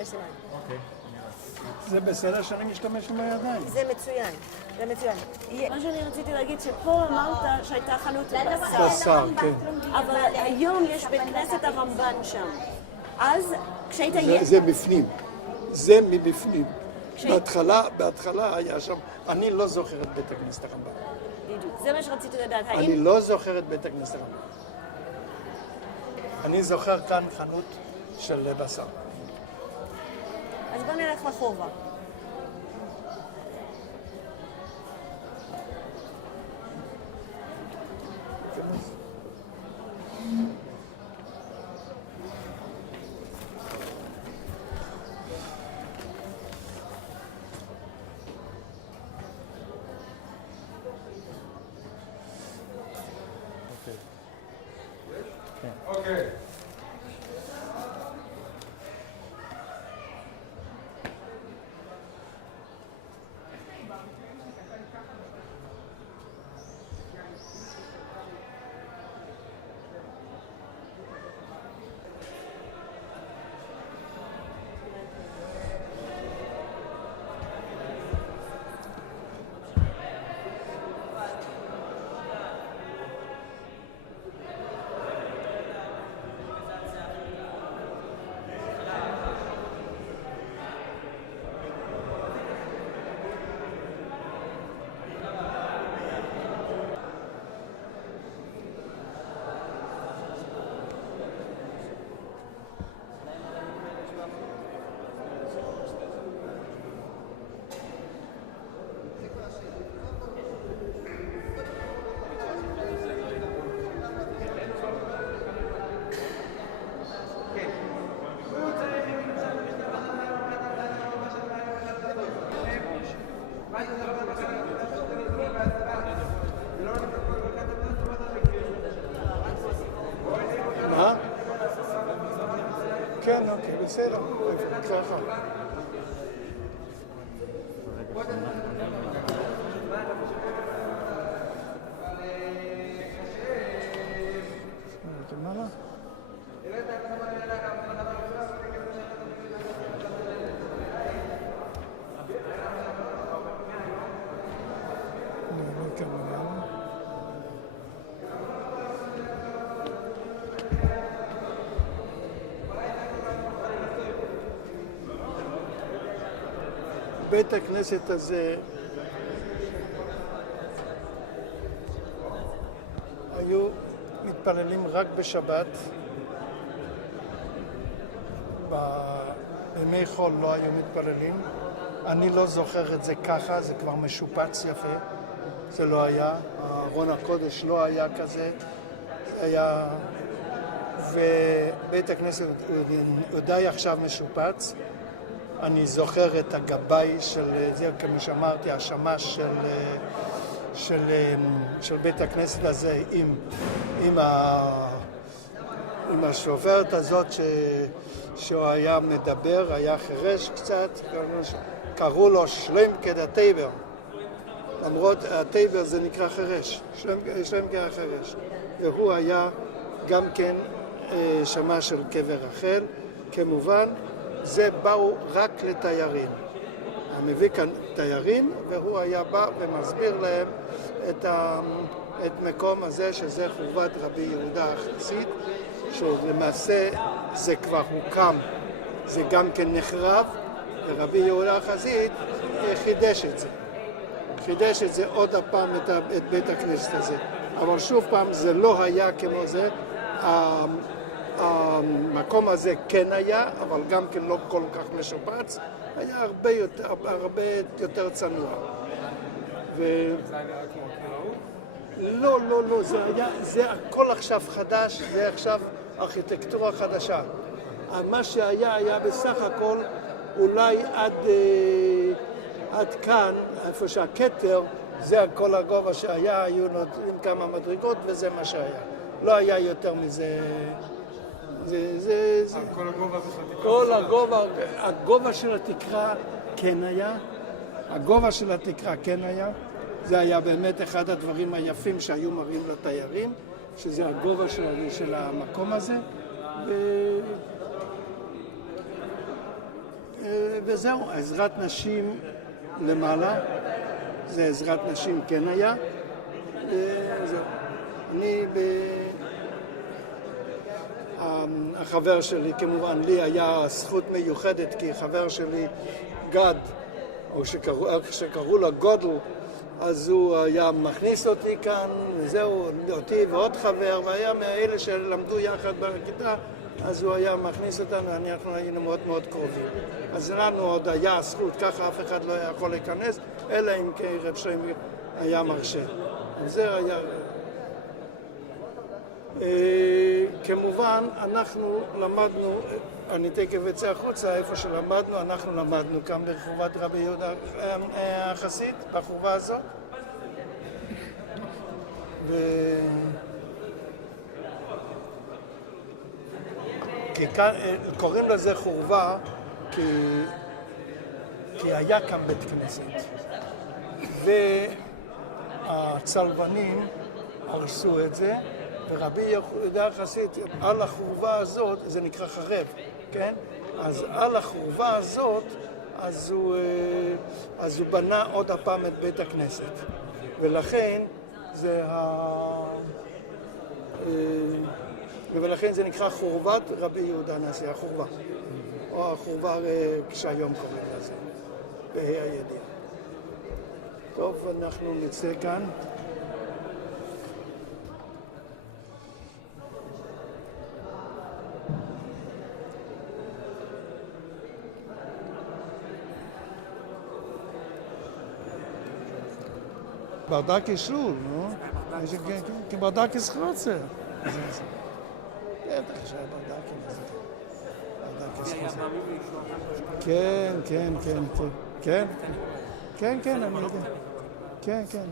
יש סימן. אוקיי. זה בסדר שאני משתמש עם הידיים. זה מצוין, זה מצוין. מה שאני רציתי להגיד, שפה אמרת שהייתה חנות בשר. בשר, כן. אבל היום יש בית כנסת הרמב"ן שם. אז כשהיית זה בפנים. זה מבפנים. בהתחלה היה שם, אני לא זוכר את בית הכנסת הרמב"ן. בדיוק, זה מה שרציתי לדעת. אני לא זוכר את בית הכנסת הרמב"ן. אני זוכר כאן חנות של בשר. אז בוא נלך לחורבה. אוקיי. כן, אוקיי, בסדר. ככה. למעלה? בית הכנסת הזה היו מתפללים רק בשבת. בימי חול לא היו מתפללים. אני לא זוכר את זה ככה, זה כבר משופץ יפה. זה לא היה. ארון הקודש לא היה כזה. זה היה... ובית הכנסת הוא די עכשיו משופץ. אני זוכר את הגבאי של זה, כמו שאמרתי, השמש של בית הכנסת הזה עם השופרת הזאת שהוא היה מדבר, היה חרש קצת, קראו לו שלמקה הטייבר. למרות הטייבר זה נקרא חרש, שלמקה החרש. והוא היה גם כן שמש של קבר רחל, כמובן. זה באו רק לתיירים. המביא כאן תיירים, והוא היה בא ומסביר להם את מקום הזה, שזה חורבת רבי יהודה החסיד, שלמעשה זה כבר הוקם, זה גם כן נחרב, ורבי יהודה החסיד חידש את זה. חידש את זה עוד הפעם את בית הכנסת הזה. אבל שוב פעם, זה לא היה כמו זה. המקום הזה כן היה, אבל גם כן לא כל כך משופץ, היה הרבה יותר צנוע. זה היה כמו לא, זה הכל עכשיו חדש, זה עכשיו ארכיטקטורה חדשה. מה שהיה בסך הכל אולי עד כאן, איפה שהכתר, זה כל הגובה שהיה, היו נותנים כמה מדרגות וזה מה שהיה. לא היה יותר מזה. כל הגובה זה של התקרה? כל הגובה של התקרה כן היה. הגובה של התקרה כן היה. זה היה באמת אחד הדברים היפים שהיו מראים לתיירים, שזה הגובה של המקום הזה. וזהו, עזרת נשים למעלה, זה עזרת נשים כן היה. זהו. החבר שלי, כמובן, לי היה זכות מיוחדת, כי חבר שלי, גד, או שקראו לו גודל, אז הוא היה מכניס אותי כאן, וזהו, אותי ועוד חבר, והיה מאלה שלמדו יחד בכיתה, אז הוא היה מכניס אותנו, אנחנו היינו מאוד מאוד קרובים. אז לנו עוד היה זכות, ככה אף אחד לא היה יכול להיכנס, אלא אם כן רב שלמה היה מרשה. זה היה... כמובן, אנחנו למדנו, אני תכף אצא החוצה, איפה שלמדנו, אנחנו למדנו כאן ברחובת רבי יהודה החסיד, בחורבה הזאת. קוראים לזה חורבה כי היה כאן בית כנסת. והצלבנים הרסו את זה, ורבי יהודה החסיד, על החורבה הזאת, זה נקרא חרב, כן? אז על החורבה הזאת, אז הוא בנה עוד הפעם את בית הכנסת. ולכן זה נקרא חורבת רבי יהודה הנשיא, החורבה. או החורבה כשהיום קוראים לזה, בה"א הידיעה. טוב, אנחנו נצא כאן. ברדק ישול, נו? כי ברדק ישחרצה. בטח שהיה ברדקים הזה. ברדק ישחרצה. כן, כן, כן, כן. כן, כן, אני יודע. כן, כן.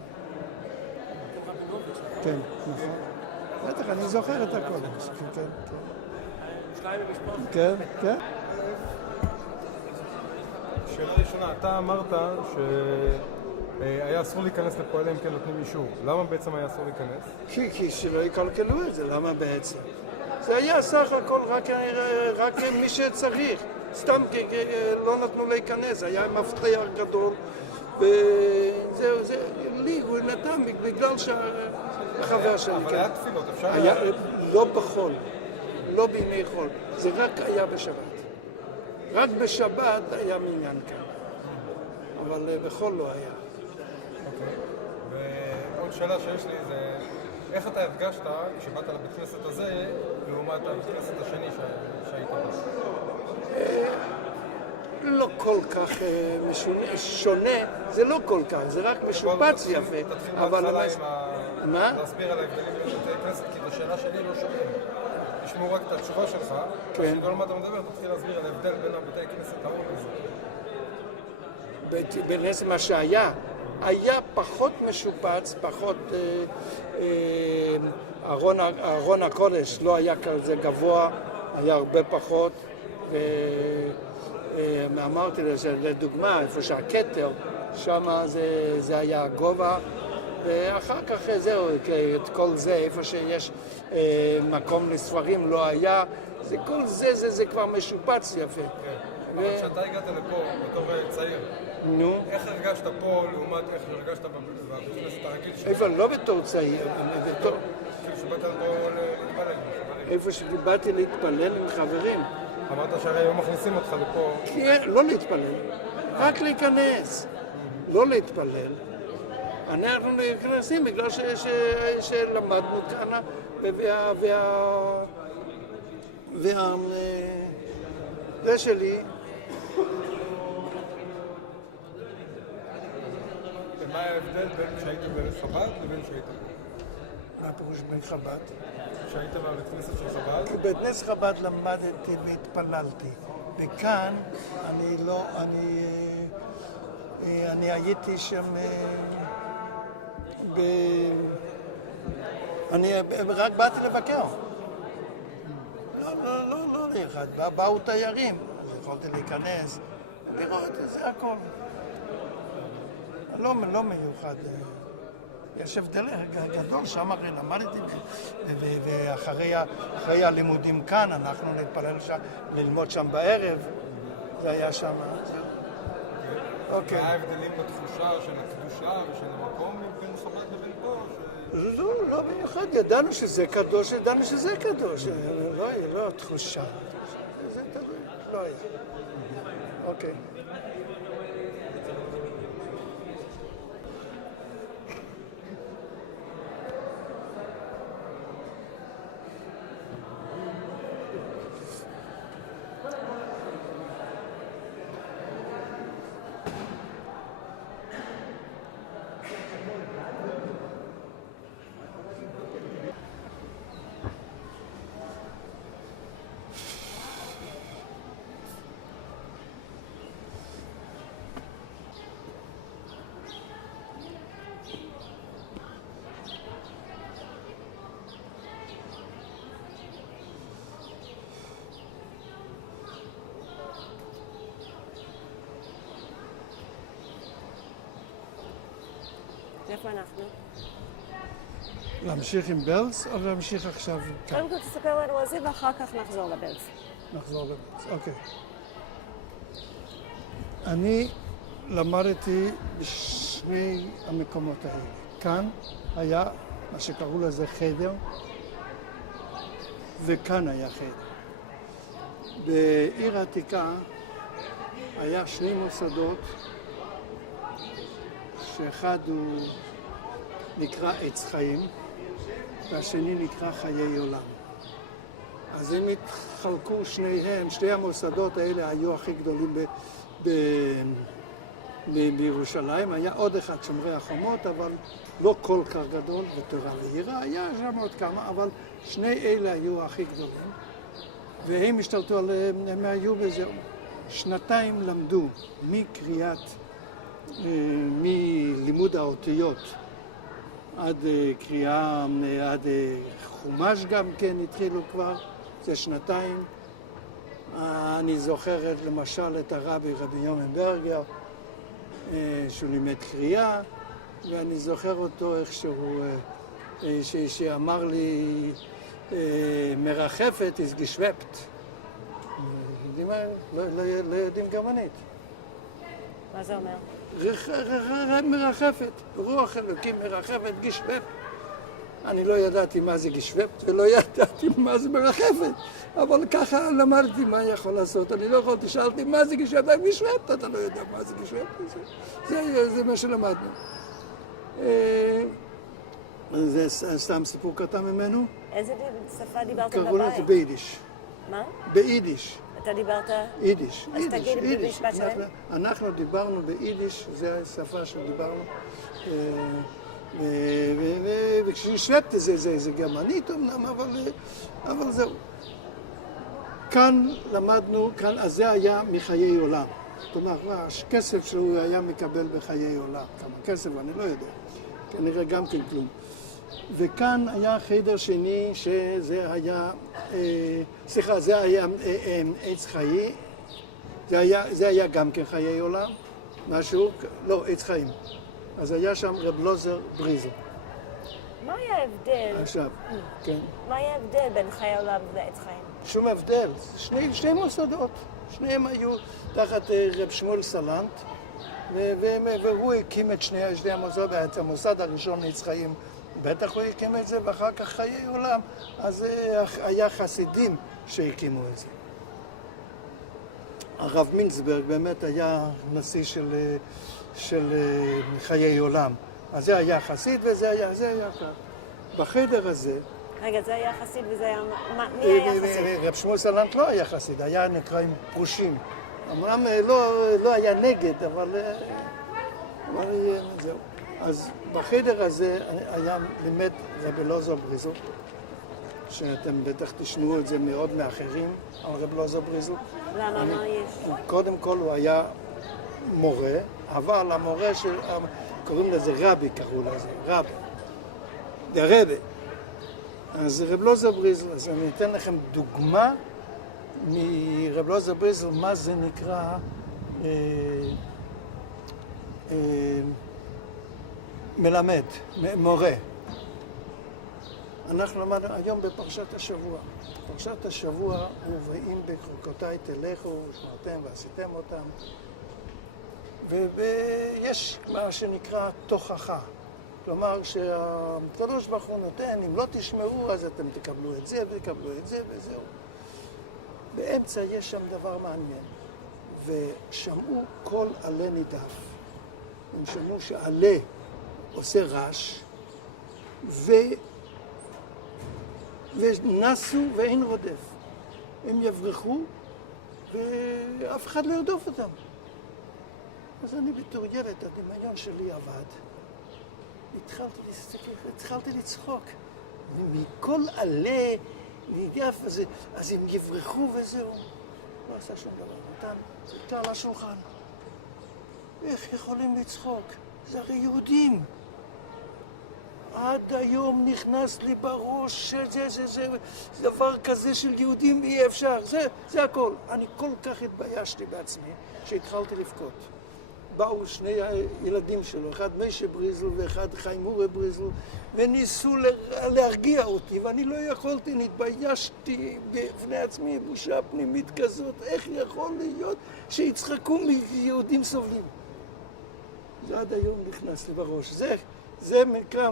כן, נכון. בטח, אני זוכר את הכל. כן, כן. כן, כן. שאלה ראשונה, אתה אמרת היה אסור להיכנס לפועל אם כן נותנים אישור. למה בעצם היה אסור להיכנס? כי שלא יקלקלו את זה, למה בעצם? זה היה סך הכל רק מי שצריך. סתם לא נתנו להיכנס, היה מפתח גדול. וזהו, לי הוא נתן בגלל שהחבר שלי. אבל היה תפילות, אפשר היה... לא בחול, לא בימי חול, זה רק היה בשבת. רק בשבת היה מניין כאן, אבל בחול לא היה. אוקיי, ועוד שאלה שיש לי זה, איך אתה הרגשת כשבאת לבית כנסת הזה לעומת הבית כנסת השני שהיית בו? לא כל כך שונה, זה לא כל כך, זה רק משופץ יפה. תתחיל בהתחלה להסביר על ההבדלים בין בתי כנסת, כי זו שאלה שלי לא שומעים. תשמעו רק את התשובה שלך, כשנדעו על מה אתה מדבר, תתחיל להסביר על ההבדל בין הבתי כנסת ההוא לזה. בין מה שהיה, היה פחות משופץ, פחות ארון הקודש לא היה כזה גבוה, היה הרבה פחות. אמרתי לדוגמה, איפה שהכתר, שם זה היה גובה, ואחר כך זהו, את כל זה, איפה שיש מקום לספרים לא היה, זה כל זה, זה כבר משופץ יפה. אבל כשאתה הגעת לפה, בתור צעיר, איך הרגשת פה לעומת איך הרגשת בבית כנסת הרגיל שלך? איפה, לא בתור צעיר, כאילו שבאת לפה להתפלל. איפה שבאתי להתפלל עם חברים. אמרת שהרי היום מכניסים אותך לפה. לא להתפלל, רק להיכנס, לא להתפלל. אנחנו נכנסים בגלל שלמדנו כאן, זה שלי. ומה ההבדל בין שהיית בבית חב"ד לבין שהיית פה? מה הפירוש בית חב"ד? שהיית בבית כנסת של חב"ד? בבית כנסת חב"ד למדתי והתפללתי, וכאן אני הייתי שם, אני רק באתי לבקר. לא לאחד, באו תיירים, אז יכולתי להיכנס, לראות, זה הכל. לא מיוחד. יש הבדל גדול, שם הרי למדתי, ואחרי הלימודים כאן, אנחנו נתפלל שם, ללמוד שם בערב, זה היה שם. אוקיי. מה ההבדלים בתחושה של הקדושה ושל המקום בין חב"ד לבין פה? לא במיוחד, ידענו שזה קדוש, ידענו שזה קדוש. לא תחושה. זה תלוי, לא היה. אוקיי. איפה אנחנו? להמשיך עם בלס או להמשיך עכשיו כאן? קודם כל תספר לנו על זה ואחר כך נחזור לבלס. נחזור לבלס, אוקיי. אני למדתי בשני המקומות האלה. כאן היה מה שקראו לזה חדר, וכאן היה חדר. בעיר העתיקה היה שני מוסדות, שאחד הוא נקרא עץ חיים, והשני נקרא חיי עולם. אז הם התחלקו שניהם, שתי המוסדות האלה היו הכי גדולים בירושלים. היה עוד אחד, שומרי החומות, אבל לא כל כך גדול, ותורה ועירה, היה שם עוד כמה, אבל שני אלה היו הכי גדולים. והם השתלטו עליהם, הם היו בזה, שנתיים למדו מלימוד האותיות עד קריאה, עד חומש גם כן התחילו כבר, זה שנתיים. אני זוכרת למשל את הרבי יומן ברגר, שהוא לימד קריאה, ואני זוכר אותו איך שהוא, שאמר לי, מרחפת is geschwebt. לא יודעים גרמנית. מה זה אומר? מרחפת, רוח אלוקים מרחפת, גשבפט. אני לא ידעתי מה זה גשבפט ולא ידעתי מה זה מרחפת, אבל ככה למדתי מה יכול לעשות. אני לא יכולתי, שאלתי מה זה גשבפט, גשבפט, אתה לא יודע מה זה גשבפט. זה מה שלמדנו. זה סתם סיפור קטן ממנו. איזה שפה דיברתם בבית? קראו לזה ביידיש. מה? ביידיש. אתה דיברת? יידיש. אז תגיד במשפט שלהם. אנחנו דיברנו ביידיש, זו השפה שדיברנו. וכששבט זה גרמנית אמנם, אבל זהו. כאן למדנו, אז זה היה מחיי עולם. זאת אומרת, הכסף שהוא היה מקבל בחיי עולם. כמה כסף, אני לא יודע. כנראה גם כן כלום. וכאן היה חדר שני שזה היה, זה היה עץ חיי, זה היה גם כן חיי עולם, משהו, לא, עץ חיים. אז היה שם רב לוזר בריזל. מה היה ההבדל? עכשיו, כן. מה היה ההבדל בין חיי עולם לעץ חיים? שום הבדל, שני מוסדות, שניהם היו תחת רב שמואל סלנט, והוא הקים את שני המוסדות, את המוסד הראשון עץ חיים, בטח הוא הקים את זה, ואחר כך חיי עולם, אז היה חסידים שהקימו את זה. הרב מינצברג באמת היה נשיא של חיי עולם. אז זה היה חסיד וזה היה כך. בחדר הזה... רגע, זה היה חסיד וזה היה... מי היה חסיד? רב שמואל סלנט לא היה חסיד, היה נקראים פרושים. אמנם לא היה נגד, אבל זהו. אז בחדר הזה היה לימד רב אלעזר בריזל, שאתם בטח תשמעו את זה מאוד מאחרים על רב אלעזר בריזל. למה? מה יש? קודם כל הוא היה מורה, אבל המורה קוראים לזה רבי, קראו לזה, רבי. דרבי. אז רב אלעזר בריזל, אז אני אתן לכם דוגמה מרב אלעזר בריזל, מה זה נקרא מלמד, מורה. אנחנו למדנו היום בפרשת השבוע. פרשת השבוע הוא "ואם בחוקותיי תלכו ושמרתם ועשיתם אותם". ויש מה שנקרא תוכחה. כלומר שהקדוש ברוך הוא נותן, אם לא תשמעו אז אתם תקבלו את זה ותקבלו את זה וזהו. באמצע יש שם דבר מעניין. ושמעו קול עלה נידף. הם שמעו שעלה עושה רעש, ונסו ואין רודף. הם יברחו ואף אחד לא ירדוף אותם. אז אני בתור ילד, הדמיון שלי עבד. התחלתי לצחוק. מכל עלה נידף, אז הם יברחו וזהו. לא עשה שום דבר. נתן, זה על השולחן. איך יכולים לצחוק? זה הרי יהודים. עד היום נכנס לי בראש שזה דבר כזה של יהודים אי אפשר. זה הכל. אני כל כך התביישתי בעצמי שהתחלתי לבכות. באו שני ילדים שלו, אחד משה בריזל ואחד חיים אורי בריזל, וניסו להרגיע אותי, ואני לא יכולתי, נתביישתי בפני עצמי, בושה פנימית כזאת, איך יכול להיות שיצחקו מיהודים סובלים? זה עד היום נכנס לי בראש. זה נקרא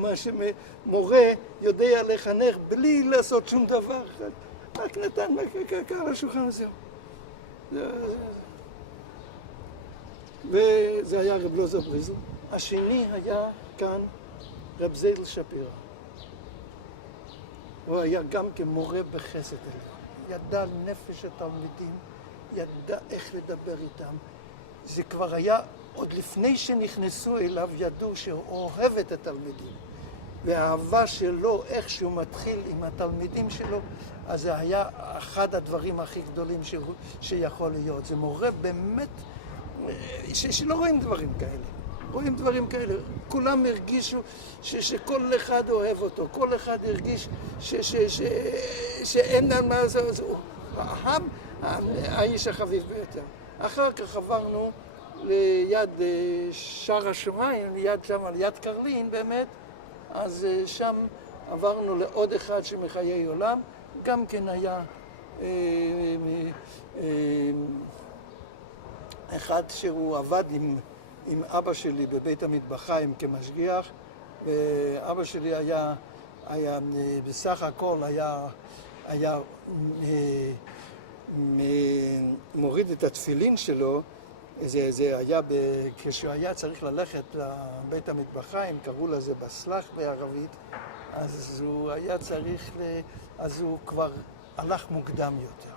מה שמורה יודע לחנך בלי לעשות שום דבר. רק נתן מקרקע על השולחן הזה. וזה היה רב לוזר בריזל. השני היה כאן רב זייל שפירא. הוא היה גם כמורה בחסד עליון. ידע נפש התלמידים, ידע איך לדבר איתם. זה כבר היה, עוד לפני שנכנסו אליו, ידעו שהוא אוהב את התלמידים. והאהבה שלו, איך שהוא מתחיל עם התלמידים שלו, אז זה היה אחד הדברים הכי גדולים שיכול להיות. זה מורה באמת שלא רואים דברים כאלה. רואים דברים כאלה. כולם הרגישו שכל אחד אוהב אותו. כל אחד הרגיש שאין על מה זה. האיש החביב ביותר. אחר כך עברנו ליד שער השמיים, ליד קרלין באמת, אז שם עברנו לעוד אחד שמחיי עולם, גם כן היה אחד שהוא עבד עם אבא שלי בבית המטבחיים כמשגיח, ואבא שלי היה בסך הכל היה מוריד את התפילין שלו. זה היה כשהוא היה צריך ללכת לבית המטבחיים, קראו לזה בסלח בערבית, אז הוא היה צריך, אז הוא כבר הלך מוקדם יותר.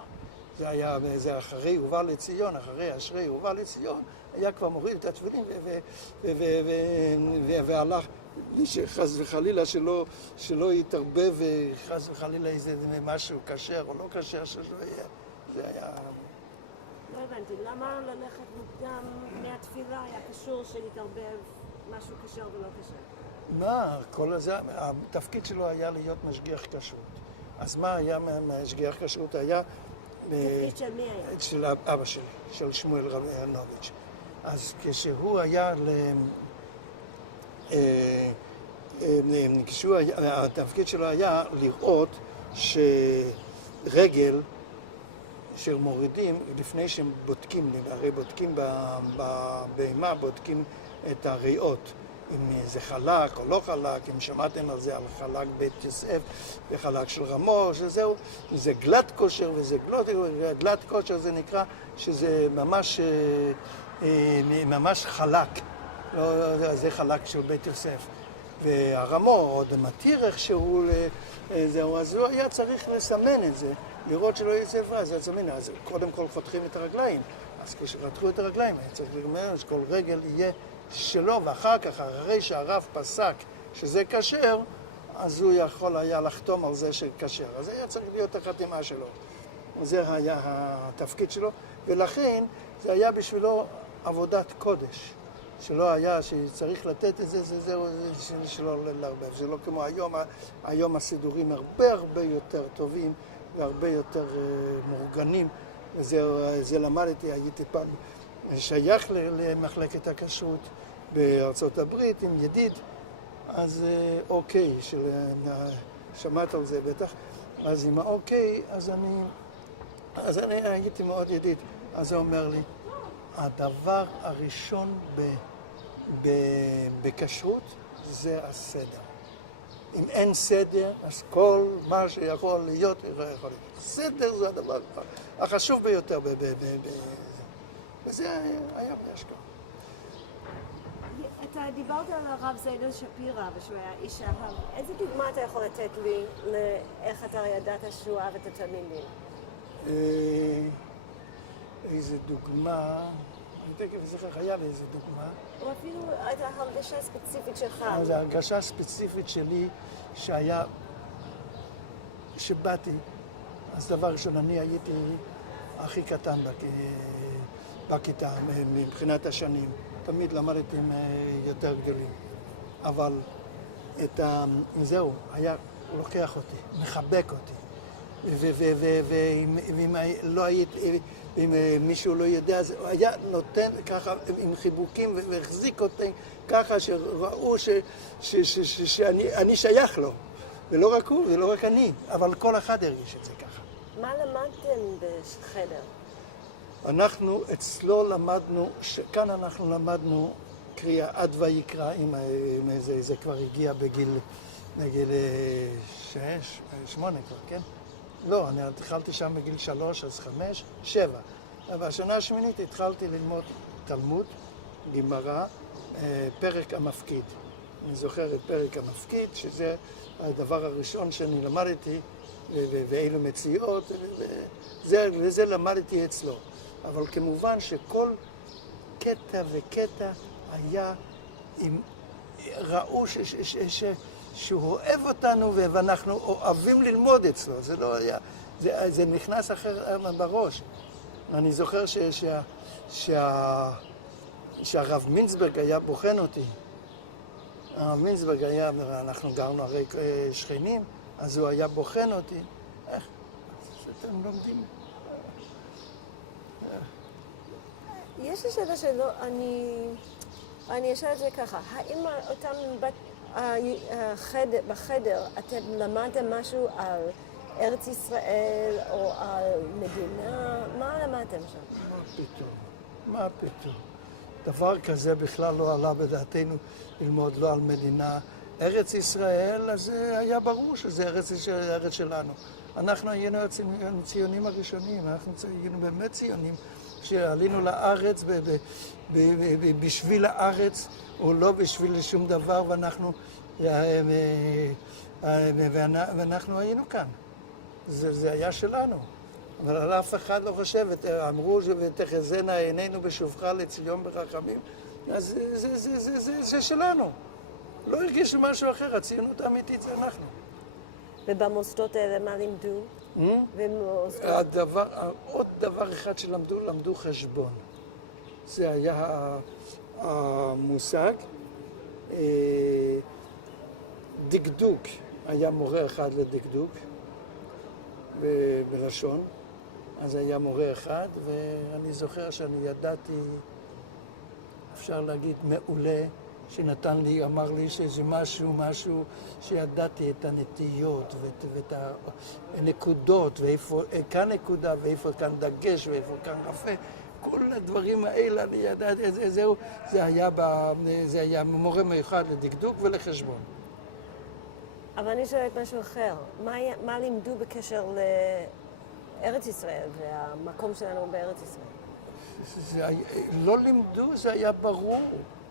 זה היה, זה אחרי הובא לציון, אחרי אשרי הובא לציון, היה כבר מוריד את התפילין והלך, חס וחלילה שלא יתערבב וחס וחלילה איזה משהו כשר או לא כשר שלא יהיה. זה היה... לא הבנתי, למה ללכת מוקדם מהתפילה היה קשור שיתערבב משהו כשר ולא כשר? מה, כל הזה, התפקיד שלו היה להיות משגיח כשרות. אז מה היה משגיח כשרות? היה... תפקיד של מי היה? של אבא שלי, של שמואל רבינוביץ'. אז כשהוא היה התפקיד שלו היה לראות שרגל של מורידים, לפני שהם בודקים, הרי בודקים בבהמה, בודקים את הריאות, אם זה חלק או לא חלק, אם שמעתם על זה, על חלק בית יוסף וחלק של רמו, שזהו, זה גלת כושר וזה גלת כושר, זה נקרא שזה ממש חלק, לא, זה חלק של בית יוסף. והרמו, עוד מתיר איכשהו, אז הוא היה צריך לסמן את זה, לראות שלא יהיה צבע, אז קודם כל חותכים את הרגליים. אז כשחתכו את הרגליים, היה צריך לגמר שכל רגל יהיה שלו, ואחר כך, אחרי שהרב פסק שזה כשר, אז הוא יכול היה לחתום על זה שכשר. אז היה צריך להיות החתימה שלו. זה היה התפקיד שלו, ולכן זה היה בשבילו עבודת קודש. שלא היה, שצריך לתת את זה, זהו, שלא לערבב. זה לא כמו היום, היום הסידורים הרבה יותר טובים והרבה יותר מאורגנים. זה למדתי, הייתי פעם שייך למחלקת הכשרות בארצות הברית עם ידיד, אז אוקיי, שמעת על זה בטח. אז עם האוקיי, אז אני הייתי מאוד ידיד. אז הוא אומר לי, הדבר הראשון בכשרות זה הסדר. אם אין סדר, אז כל מה שיכול להיות, לא יכול להיות. סדר זה הדבר החשוב ביותר. וזה היה באשכול. אתה דיברת על הרב זיידל שפירא, ושהוא היה איש אהב. איזה דוגמה אתה יכול לתת לי לאיך אתה ידעת שהוא אהב את התלמידים? איזה דוגמה, אני תכף זוכר, היה לי איזה דוגמה. או אפילו את ההרגשה הספציפית שלך. אז ההרגשה הספציפית שלי שבאתי, אז דבר ראשון, אני הייתי הכי קטן בכיתה מבחינת השנים. תמיד למדתי עם יותר גדולים. אבל זהו, הוא לוקח אותי, מחבק אותי. ואם מישהו לא יודע, אז הוא היה נותן ככה עם חיבוקים והחזיק אותי ככה שראו שאני שייך לו. ולא רק הוא, ולא רק אני, אבל כל אחד הרגיש את זה ככה. מה למדתם בחדר? אנחנו אצלו למדנו, כאן אנחנו למדנו קריאה עד ויקרא, זה כבר הגיע בגיל 6, 8 כבר, כן? לא, אני התחלתי שם בגיל 3, אז 5, 7. בשנה השמינית התחלתי ללמוד תלמוד, גמרא, פרק המפקיד. אני זוכר את פרק המפקיד, שזה הדבר הראשון שאני למדתי, ואילו מציאות, וזה למדתי אצלו. אבל כמובן שכל קטע וקטע היה, ראו שהוא אוהב אותנו ואנחנו אוהבים ללמוד אצלו. זה לא היה, זה נכנס אחר בראש. אני זוכר שהרב מינסברג היה בוחן אותי. הרב מינסברג היה, אנחנו גרנו הרי שכנים, אז הוא היה בוחן אותי. איך? אתם לומדים? יש לי שאלה שלא, אני אשאל את זה ככה, האם אותם בחדר אתם למדתם משהו על ארץ ישראל או על מדינה? מה למדתם שם? מה פתאום? דבר כזה בכלל לא עלה בדעתנו ללמוד לא על מדינה. ארץ ישראל, אז היה ברור שזה ארץ שלנו. אנחנו היינו הציונים הראשונים, אנחנו היינו באמת ציונים שעלינו לארץ בשביל הארץ, או לא בשביל שום דבר, ואנחנו היינו כאן. זה היה שלנו. אבל אף אחד לא חושב, אמרו ותחזינה עינינו בשובך לציון ברחמים, אז זה שלנו. לא הרגישו משהו אחר, הציונות האמיתית זה אנחנו. ובמוסדות האלה מה לימדו? עוד דבר אחד שלמדו, למדו חשבון. זה היה המושג. דקדוק, היה מורה אחד לדקדוק בלשון. אז היה מורה אחד, ואני זוכר שאני ידעתי, אפשר להגיד, מעולה, שנתן לי, אמר לי שזה משהו שידעתי את הנטיות ואת הנקודות, ואיפה כאן נקודה, ואיפה כאן דגש, ואיפה כאן רפה. כל הדברים האלה אני ידעתי, זה היה מורה מיוחד לדקדוק ולחשבון. אבל אני שואלת משהו אחר. מה לימדו בקשר לארץ ישראל והמקום שלנו בארץ ישראל? לא לימדו, זה היה ברור.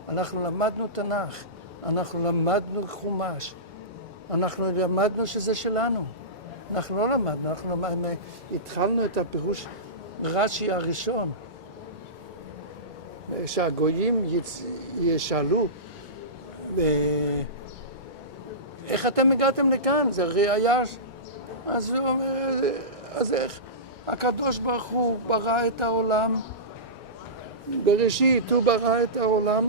אנחנו למדנו תנ"ך, אנחנו למדנו חומש, אנחנו למדנו שזה שלנו. אנחנו לא למדנו, התחלנו את הפירוש רש"י הראשון. שהגויים ישאלו, איך אתם הגעתם לכאן? זה ראייה. אז הוא אומר, אז איך? הקדוש ברוך הוא ברא את העולם, בראשית הוא ברא את העולם,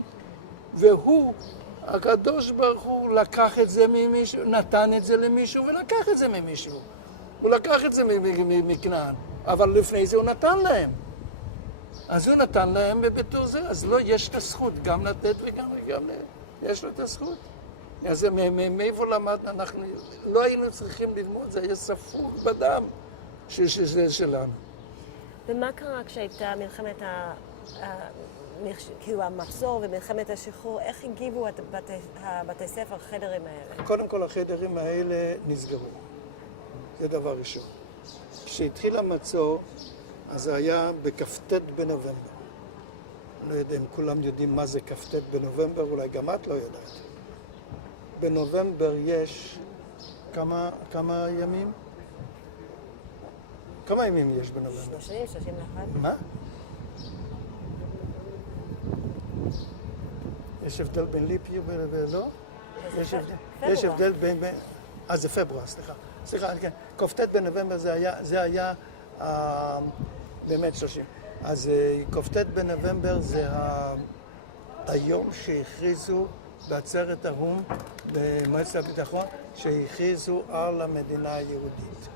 והוא, הקדוש ברוך הוא, לקח את זה ממישהו, נתן את זה למישהו ולקח את זה ממישהו. הוא לקח את זה מכנען, אבל לפני זה הוא נתן להם. אז הוא נתן להם בביתור זה, אז לא, יש את הזכות גם לתת וגם יש לו את הזכות. אז מאיפה למדנו? אנחנו לא היינו צריכים ללמוד, זה היה ספור בדם שלנו. ומה קרה כשהייתה מלחמת כאילו המחזור ומלחמת השחרור? איך הגיבו בתי ספר, החדרים האלה? קודם כל החדרים האלה נסגרו. זה דבר ראשון. כשהתחיל המצור, אז זה היה בכ"ט בנובמבר. אני לא יודע אם כולם יודעים מה זה כ"ט בנובמבר, אולי גם את לא יודעת. בנובמבר יש כמה ימים? כמה ימים יש בנובמבר? 30, 31. מה? יש הבדל בין ליפ ייר ולא? יש הבדל בין... זה פברואר, סליחה, כן. כ"ט בנובמבר זה היה באמת 30. אז כ"ט בנובמבר זה היום שהכריזו בעצרת האו"ם במועצת הביטחון, שהכריזו על המדינה היהודית.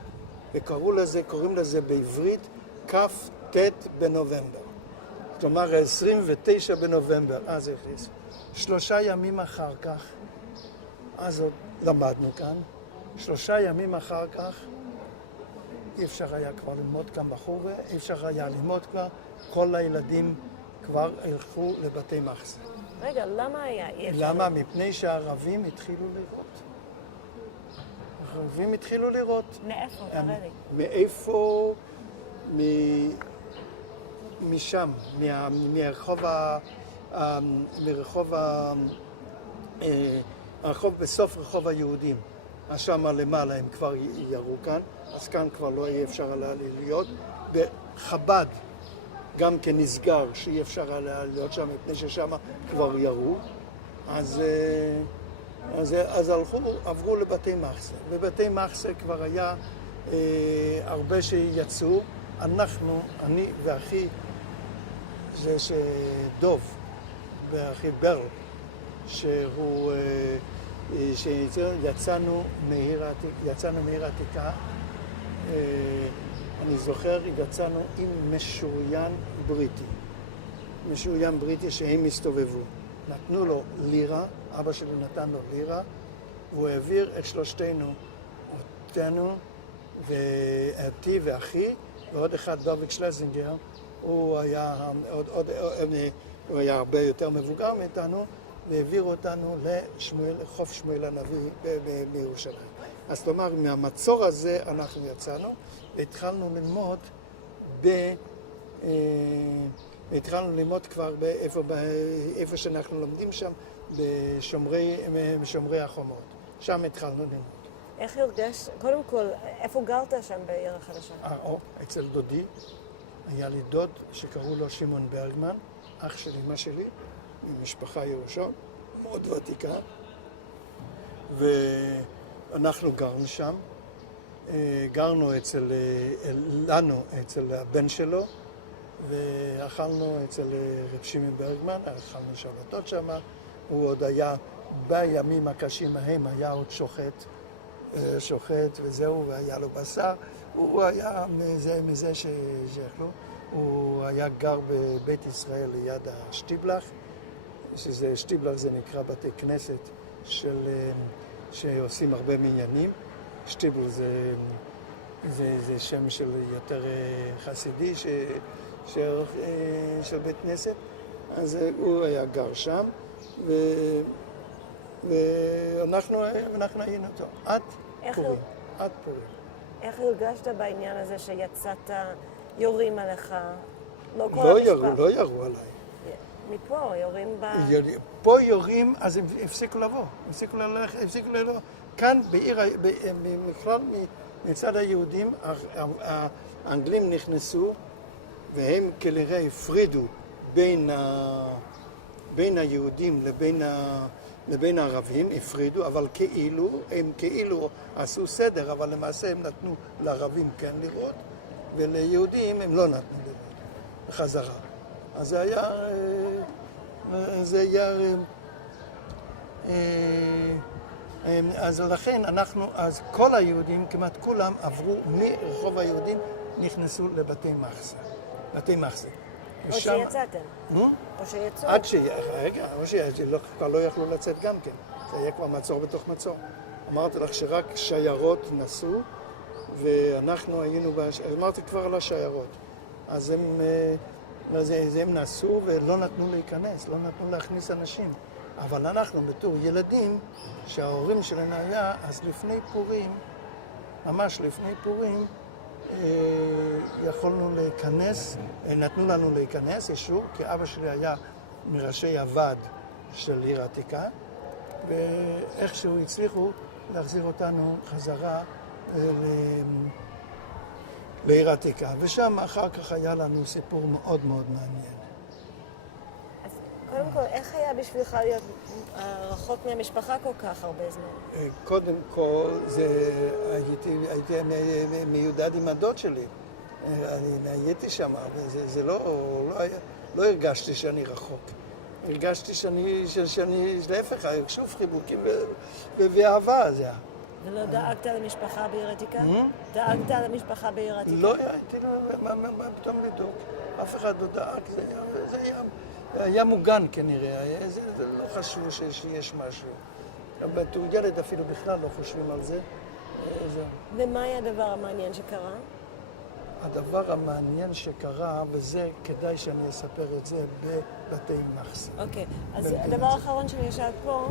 וקוראים לזה בעברית כ"ט בנובמבר. כלומר, 29 בנובמבר, אז הכריזו. 3 ימים אחר כך, אז עוד למדנו כאן, 3 ימים אחר כך, אי אפשר היה כבר ללמוד כאן בחורה, אי אפשר היה ללמוד כבר, כל הילדים כבר הלכו לבתי מחסה. רגע, למה היה אי אפשר? למה? מפני שהערבים התחילו לירות. הערבים התחילו לירות. מאיפה? תראה לי. מאיפה? משם, מהרחוב בסוף רחוב היהודים. שם למעלה הם כבר ירו כאן, אז כאן כבר לא יהיה אפשר להיות. בחב"ד גם כן נסגר שאי אפשר להיות שם, מפני ששם כבר ירו. אז עברו לבתי מחסה. בבתי מחסה כבר היה הרבה שיצאו. אני ואחי, זה שדוב, ואחי ברל, שיצאנו מעיר העתיקה. אני זוכר, יצאנו עם משוריין בריטי שהם הסתובבו. נתנו לו לירה, אבא שלי נתן לו לירה, הוא העביר את שלושתנו, אותנו ואתי ואחי, ועוד אחד, דוביק שלזינגר, הוא היה הרבה יותר מבוגר מאיתנו, והעביר אותנו לחוף שמואל הנביא בירושלים. אז זאת אומרת, מהמצור הזה אנחנו יצאנו, והתחלנו ללמוד כבר איפה שאנחנו לומדים שם, בשומרי החומות. שם התחלנו ללמוד. איך הרגשת? קודם כל, איפה גרת שם בעיר החדשה? אצל דודי. היה לי דוד שקראו לו שמעון ברגמן, אח של אמא שלי, ממשפחה ירושלמית, מאוד ותיקה. ואנחנו גרנו שם. גרנו אצל הבן שלו, ואכלנו אצל רב שמעון ברגמן, אכלנו שבתות שם. הוא עוד היה, בימים הקשים ההם, היה עוד שוחט וזהו, והיה לו בשר. הוא היה מזה שיכלו. הוא היה גר בבית ישראל ליד השטיבלח, שטיבלח זה נקרא בתי כנסת שעושים הרבה מניינים. שטיבל זה שם של יותר חסידי של בית כנסת. אז הוא היה גר שם, ואנחנו היינו אותו עד פורים. איך הרגשת בעניין הזה שיצאת, יורים עליך? לא ירו עליי. מפה יורים פה יורים, אז הם הפסיקו לבוא. הפסיקו ללכת. כאן בעיר, בכלל מצד היהודים, האנגלים נכנסו, והם כנראה הפרידו בין היהודים לבין הערבים, הפרידו, אבל הם כאילו עשו סדר, אבל למעשה הם נתנו לערבים כן לראות, וליהודים הם לא נתנו לראות בחזרה. אז זה היה אז לכן אז כל היהודים, כמעט כולם, עברו מרחוב היהודים, נכנסו לבתי מחסה. או שיצאתם? או שיצאו? רגע, כבר לא יכלו לצאת גם כן. זה היה כבר מצור בתוך מצור. אמרתי לך שרק שיירות נסעו, ואנחנו היינו, אמרתי כבר על השיירות. אז הם נסעו ולא נתנו להיכנס, לא נתנו להכניס אנשים. אבל אנחנו בתור ילדים, שההורים שלנו היה, אז לפני פורים, ממש לפני פורים, יכולנו להיכנס, נתנו לנו להיכנס, אישור, כי אבא שלי היה מראשי הוועד של עיר העתיקה, ואיכשהו הצליחו להחזיר אותנו חזרה לעיר העתיקה. ושם אחר כך היה לנו סיפור מאוד מאוד מעניין. אז קודם כל, איך היה בשבילך להיות רחוק מהמשפחה כל כך הרבה זמן? קודם כל, הייתי מיודד עם הדוד שלי. אני הייתי שם, וזה לא הרגשתי שאני רחוק. הרגשתי שאני להפך, שוב חיבוקים ואהבה זה היה. ולא דאגת למשפחה בעיר העתיקה? דאגת למשפחה בעיר העתיקה? לא הייתי, מה פתאום לדאוג? אף אחד לא דאג, זה היה מוגן כנראה, לא חשבו שיש משהו. בתור ילד אפילו בכלל לא חושבים על זה. ומה היה הדבר המעניין שקרה? הדבר המעניין שקרה, וזה כדאי שאני אספר את זה בבתי מחסה. אוקיי, אז הדבר האחרון שאני אשאל פה,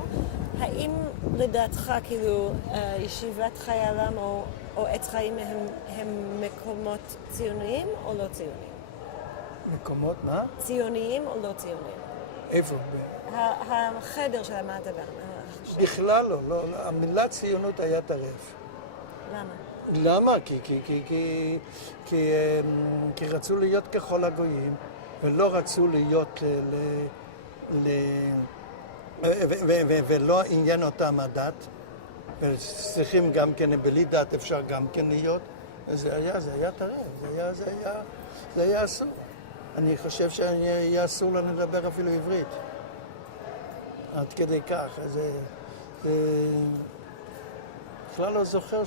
האם לדעתך כאילו ישיבת חיילים או עץ חיים הם מקומות ציוניים או לא ציוניים? מקומות מה? ציוניים או לא ציוניים? איפה? החדר של המטה. בכלל לא, המילה ציונות היה טרף. למה? למה? כי רצו להיות ככל הגויים, ולא רצו להיות ולא עניין אותם הדת, וצריכים גם כן, בלי דת אפשר גם כן להיות, זה היה טרף, זה היה אסור. אני חושב שהיה אסור לנו לדבר אפילו עברית. עד כדי כך, בכלל לא זוכר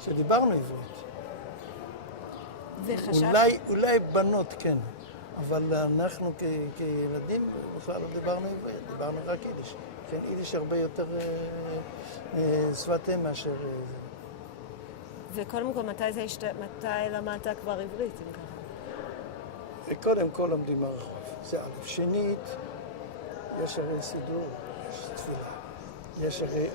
שדיברנו עברית. אולי בנות כן, אבל אנחנו כילדים בכלל לא דיברנו עברית, דיברנו רק יידיש. כן, יידיש הרבה יותר שפת אם מאשר זה. וקודם כל, מתי למדת כבר עברית, אם ככה? קודם כל לומדים ברחוב, זה א'. שנית, יש הרי סידור, יש תפילה. יש הרי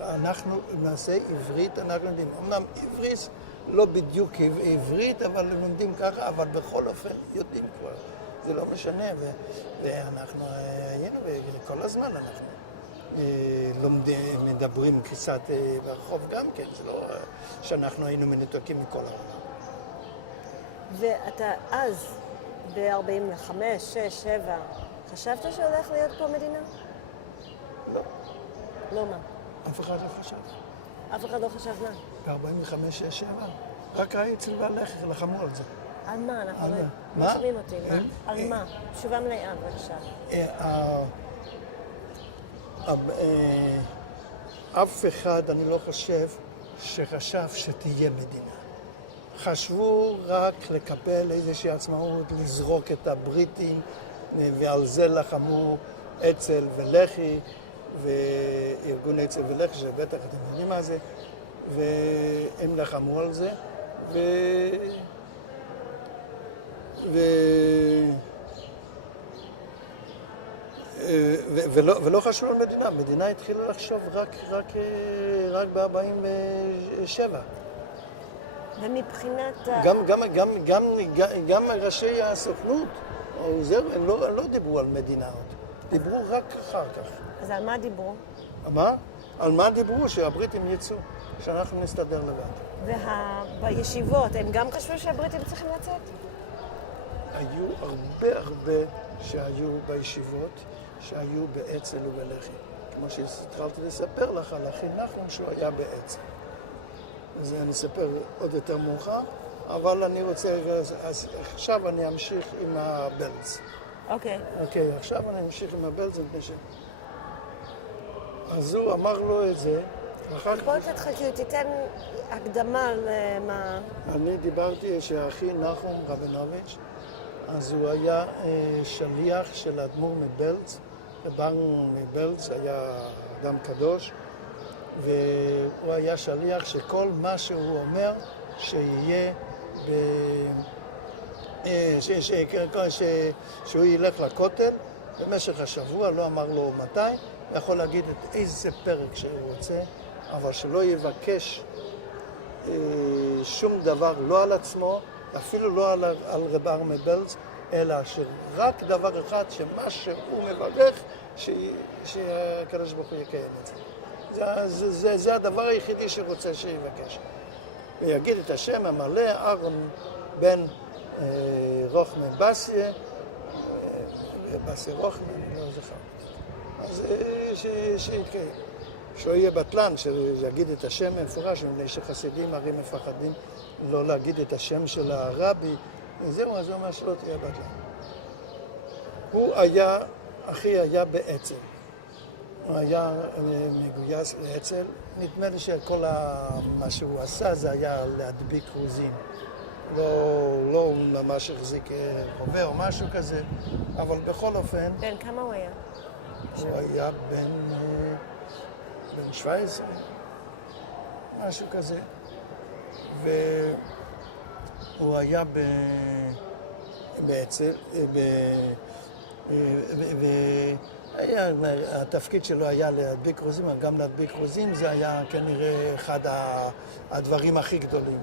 אנחנו נעשה עברית, אנחנו יודעים. אמנם עברית לא בדיוק עברית, אבל לומדים ככה, אבל בכל אופן יודעים כבר. זה לא משנה, ואנחנו היינו, וכל הזמן אנחנו לומדים, מדברים קצת ברחוב גם כן, זה לא שאנחנו היינו מנותקים מכל העולם. ואתה אז, ב-45, 6, 7, חשבת שהולך להיות פה מדינה? לא. לא מה? אף אחד לא חשב. אף אחד לא חשב מה? ב-45, 6, 7. רק האצ"ל והלח"י לחמו על זה. על מה? אנחנו מה? לא שומעים אותי. על מה? תשובה מלאה, בבקשה. אף אחד, אני לא חושב, שחשב שתהיה מדינה. חשבו רק לקבל איזושהי עצמאות, לזרוק את הבריטים, ועל זה לחמו אצ"ל ולח"י, וארגון אצ"ל ולח"י, שבטח אתם יודעים מה זה, והם לחמו על זה, ולא חשבו על מדינה. מדינה התחילה לחשוב רק ב-47. ומבחינת... גם ראשי הסוכנות, הם לא דיברו על מדינה עוד. דיברו רק אחר כך. אז על מה דיברו? מה? על מה דיברו? שהבריטים יצאו, שאנחנו נסתדר לבד. ובישיבות, הם גם חשבו שהבריטים צריכים לצאת? היו הרבה שהיו בישיבות, שהיו באצ"ל ובלח"י. כמו שהתחלתי לספר לך על אחי נחום שהוא היה באצ"ל. אז אני אספר עוד יותר מאוחר, אבל אני רוצה, אז עכשיו אני אמשיך עם הבלץ. אוקיי. אוקיי, עכשיו אני אמשיך עם הבלץ, אז הוא אמר לו את זה, בוא תתחיל, תיתן הקדמה למה... אני דיברתי שהאחי נחום רבינוביץ', אז הוא היה שליח של האדמו"ר מבלץ רבן מבלז היה אדם קדוש, והוא היה שליח שכל מה שהוא אומר שיהיה שהוא ילך לכותל במשך השבוע, לא אמר לו מתי, הוא יכול להגיד את איזה פרק שהוא רוצה, אבל שלא יבקש שום דבר, לא על עצמו, אפילו לא על רבן מבלז, אלא שרק דבר אחד, שמה שהוא מברך, שהקדוש ברוך הוא יקיים את זה. זה הדבר היחידי שרוצה שיבקש. ויגיד את השם המלא, אהרון בן רוחמן בסיה, בסיה רוחמן, לא זוכר. אז שיתקיים. שלא יהיה בטלן, שיגיד את השם מפורש, מפני שחסידים הרי מפחדים לא להגיד את השם של הרבי, וזהו, אז הוא אומר שלא תהיה בטלן. הוא היה, אחי היה באצ"ל. הוא היה מגויס לאצ"ל. נדמה לי שכל מה שהוא עשה זה היה להדביק כרוזים. לא ממש החזיק רובה או משהו כזה, אבל בכל אופן... בן כמה הוא היה? הוא היה בן 17, משהו כזה. והוא היה באצ"ל, התפקיד שלו היה להדביק כרוזים, אבל גם להדביק כרוזים זה היה כנראה אחד הדברים הכי גדולים.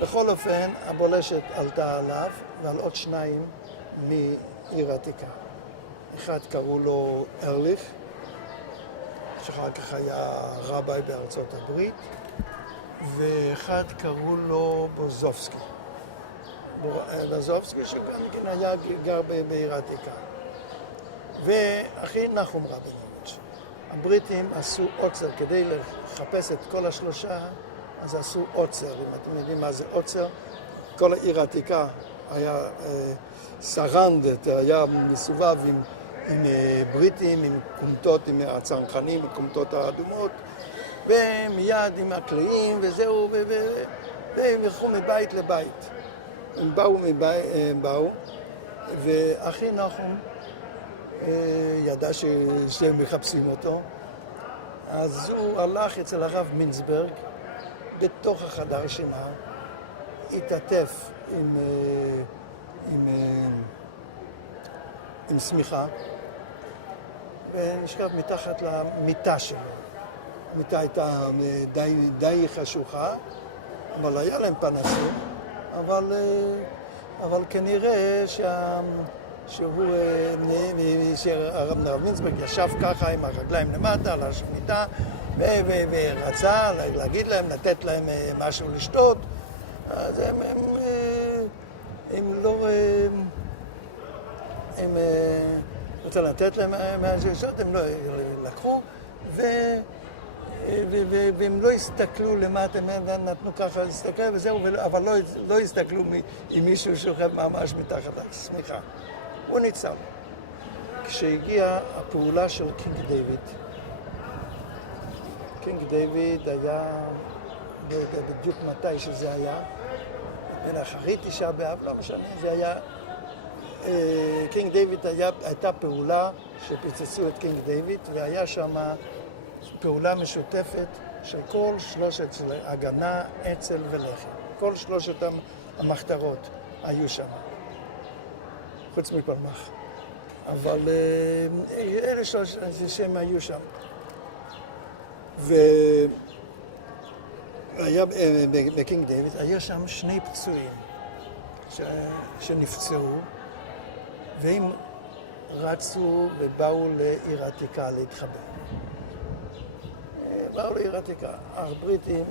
בכל אופן, הבולשת עלתה עליו ועל עוד שניים מעיר העתיקה. אחד קראו לו ארליך, שאחר כך היה רבי בארצות הברית, ואחד קראו לו בוזובסקי. בוזובסקי שגם כן היה גר בעיר העתיקה. ואחי נחום רבינוביץ'. הבריטים עשו עוצר כדי לחפש את כל השלושה, אז עשו עוצר. אם אתם יודעים מה זה עוצר, כל העיר העתיקה היה סרנדט, היה מסובב עם בריטים, עם קומטות, עם הצנחנים, הקומטות האדומות, ומיד עם הקלעים וזהו, והם ילכו מבית לבית. הם באו, ואחי נחום ידע שהם מחפשים אותו, אז הוא הלך אצל הרב מינסברג, בתוך החדר שינה, התעטף עם סמיכה, ונשכב מתחת למיטה שלו. המיטה הייתה די חשוכה, אבל היה להם פנסים, אבל כנראה שהרב מינסברג ישב ככה עם הרגליים למטה על המיטה, ורצה להגיד להם, לתת להם משהו לשתות, אז הם לא... הם רצה לתת להם משהו לשתות, הם לא לקחו, והם לא הסתכלו למטה, הם נתנו ככה להסתכל וזהו, אבל לא הסתכלו אם מישהו שוכב ממש מתחת לשמיכה. הוא ניצל. כשהגיעה הפעולה של קינג דיוויד, קינג דיוויד היה, בדיוק מתי שזה היה, בין אחרי תשעה באב, לא משנה, זה היה, קינג דיוויד הייתה פעולה שפיצצו את קינג דיוויד, והיה שם פעולה משותפת של כל שלושת, של הגנה, אצ"ל ולח"י. כל שלושת המחתרות היו שם, חוץ מפלמ"ח. אבל אלה שלושת שהם היו שם. והיה בקינג דיוויד, היו שם שני פצועים שנפצעו, והם רצו ובאו לעיר העתיקה להתחבא. באו לעיר העתיקה. הבריטים